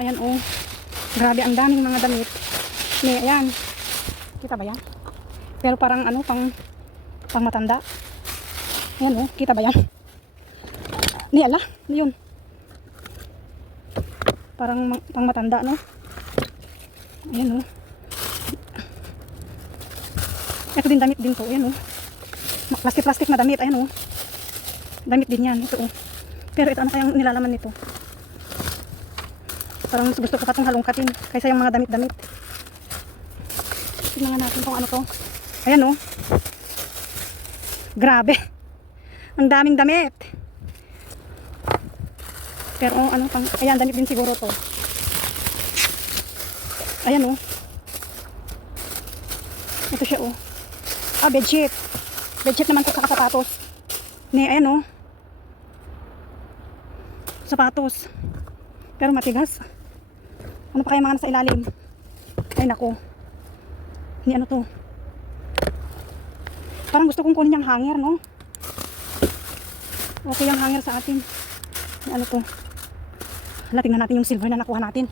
Ayan oh. Grabe, ang daming mga damit. Ayan. Kita ba yan? Pero parang ano, pang matanda. Ayan oh, kita ba yan? Ala, yun. Parang pang matanda, no? Ayan oh. Ito din damit din to, ayan oh. Plastic na damit, ayan oh. Damit din yan, ito oh. Pero ito, ano kayang nilalaman nito? Parang gusto ko pa itong halongkatin kaysa yung mga damit-damit. Tingnan natin kung ano to. Ayan oh. Grabe. Ang daming damit. Pero oh, ano pang, ayan, damit din siguro to. Ayan oh. Ito siya oh. Bedsheet. Bedsheet naman to, saka sapatos. Ayan oh. Sapatos. Pero matigas. Ano pa kaya mga nasa ilalim? Ay nako. Ano to? Parang gusto kong kunin yung hanger, no? Okay yung hanger sa atin. Ano to? Hala, tingnan natin yung silver na nakuha natin.